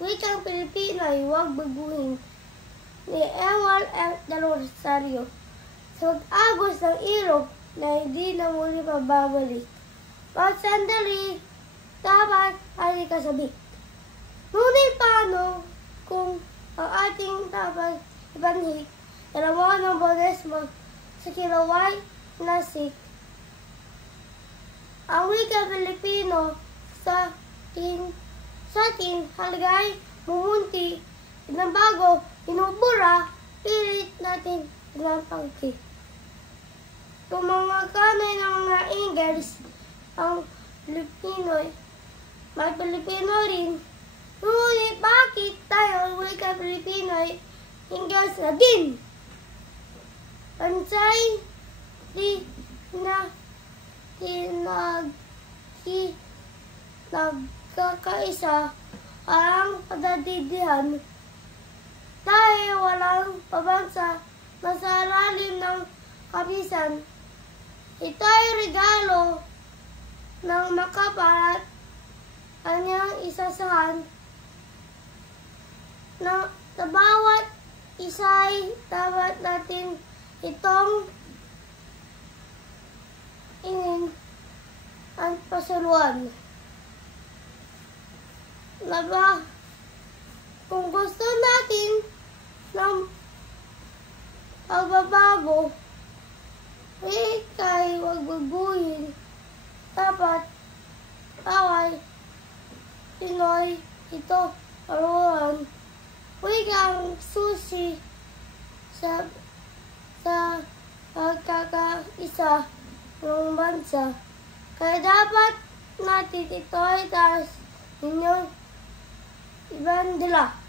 wikang Pilipino ay huwag baguhin ni Ewal F. Del Rosario sa pag-agos ng ilog na hindi na muli pababalik. Pag sandali, dapat ay kasabik. Ngunit paano kung ang ating dapat ibanhik, dalawa ng bodesmo sa kilaway nasik? Ang wika Pilipino sa atin halagay, mumunti, inabago, inubura, pilit natin pinapangki. Kung mga kanay ng mga Ingles, ang Pilipino, may Pilipino rin. Ngunit bakit tayo, wika Pilipino, Ingles na din? Pansay, di na nagkakaisa ang kadadidihan dahil walang pabansa na sa lalim ng kapisan. Ito ay regalo ng makapalat kanyang isasahan na sa bawat isa'y dapat natin itong inin ang pasuluan. Laba, kung gusto natin ng pagbabago, kay huwag baguhin. Dapat away Pinoy ito karoon. Wikang susi sa pagkakaisa ng bansa. Kaya dapat natin ito ay taas ninyong ibandila.